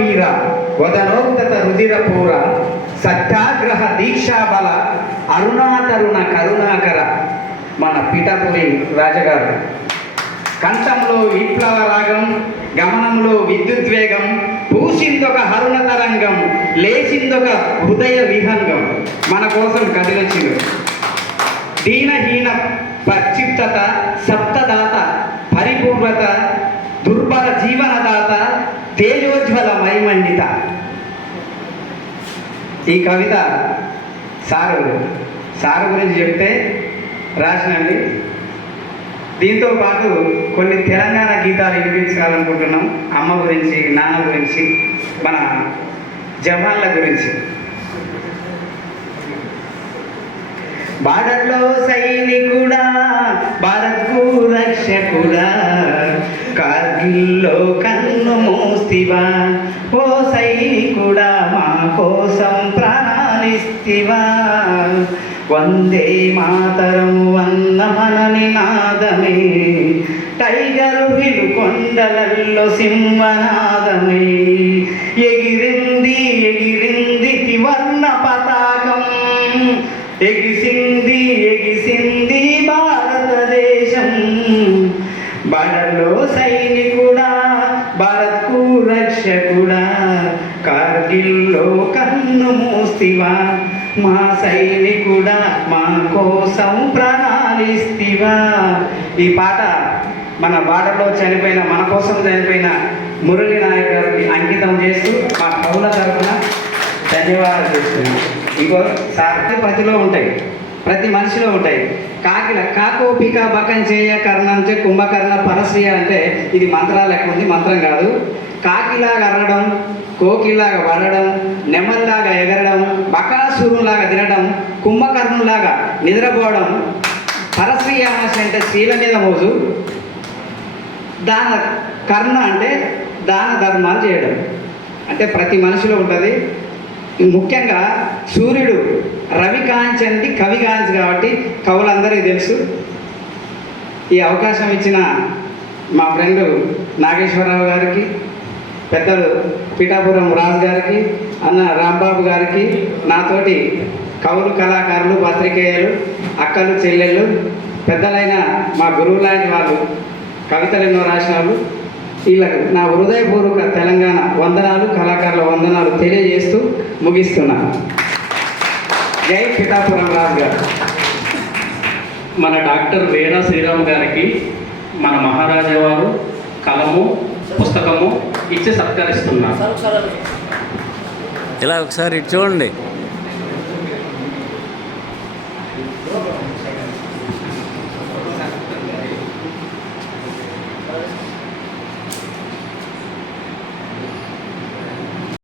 వీర వదనోత్తత రుధిర పూర సత్యాగ్రహ దీక్షాబల అరుణాతరుణ కరుణాకర మన పిఠాపురి రాజగారు. కంఠంలో విప్లవ రాగం, గమనంలో విద్యుద్వేగం, పూసిందొక హరుణ తరంగం, లేచిందొక హృదయ విహంగం. మన కోసం కదిలొచ్చింది. దీనహీన ప్రక్షిప్తత, సప్తదాత పరిపూర్ణత, దుర్బల జీవనదాత, తేజోజ్వల మైమండిత. ఈ కవిత సారు గురించి చెప్తే రాసినండి. దీంతో పాటు కొన్ని తెలంగాణ గీతాలు వినిపించాలనుకుంటున్నాం. అమ్మ గురించి, నాన్న గురించి, మన జవాన్ల గురించి. బార్డర్లో సైనికుడా, భారత్కు రక్షకుడా, కార్గిల్లో కన్ను మూస్తివా, ఓ సైనికుడా మా కోసం ప్రాణాలిస్తివా. వందే మాతరం అన్న మన నినాదమే, టైగరు హిల్ కొండలల్లో సింహనాదమే. ఎగిరింది ఎగిరింది త్రివర్ణ పతాకం, ఎగిసింది భారతదేశం. బార్డర్లో సైనికుడా, భారత్కు రక్షకుడా, కార్గిల్లో కన్ను మూస్తివా, మా సైనికుడా మా కోసం ప్రాణాలిస్తివా. ఈ పాట మన బార్డర్లో చనిపోయిన, మన కోసం చనిపోయిన మురళీ నాయక్ గారికి అంకితం చేస్తూ మా కవుల తరఫున ధన్యవాదాలు చేస్తున్నాం. ఇంకో సార్థ ప్రతిలో ఉంటాయి, ప్రతి మనిషిలో ఉంటాయి. కాకోపిక బకం చేయ కర్ణంచే కుంభకర్ణ పరశ్రియ అంటే ఇది మంత్రాలు ఎక్కువ ఉంది, మంత్రం కాదు. కాకిలాగా అరవడం, కోకిలాగా వరడం, నెమల్లాగా ఎగరడం, బకాసురులాగా తినడం, కుంభకర్ణులాగా నిద్రపోవడం. పరశ్రియ అంటే స్త్రీల మీద మోజు, దాన కర్ణ అంటే దాన ధర్మాలు చేయడం. అంటే ప్రతి మనిషిలో ఉంటుంది. ముఖ్యంగా సూర్యుడు రవికాంచంది కవికాంచి కాబట్టి కవులందరికీ తెలుసు. ఈ అవకాశం ఇచ్చిన మా ఫ్రెండు నాగేశ్వరరావు గారికి, పెద్దలు పిఠాపురం రాజు గారికి, అన్న రాంబాబు గారికి, నాతోటి కవులు, కళాకారులు, పత్రికేయులు, అక్కలు, చెల్లెళ్ళు, పెద్దలైన మా గురువు లాంటి వాళ్ళు, కవితలు ఎన్నో రాసిన వాళ్ళు, వీళ్ళకు నా హృదయపూర్వక తెలంగాణ వందనాలు, కళాకారుల వందనాలు తెలియజేస్తూ ముగిస్తున్నాను. జై పిఠాపురం రాజు గారు. మన డాక్టర్ వేడా శ్రీరామ్ గారికి మన మహారాజా వారు కలము, పుస్తకము ఇచ్చి సత్కరిస్తున్నారు. ఇలా ఒకసారి చూడండి.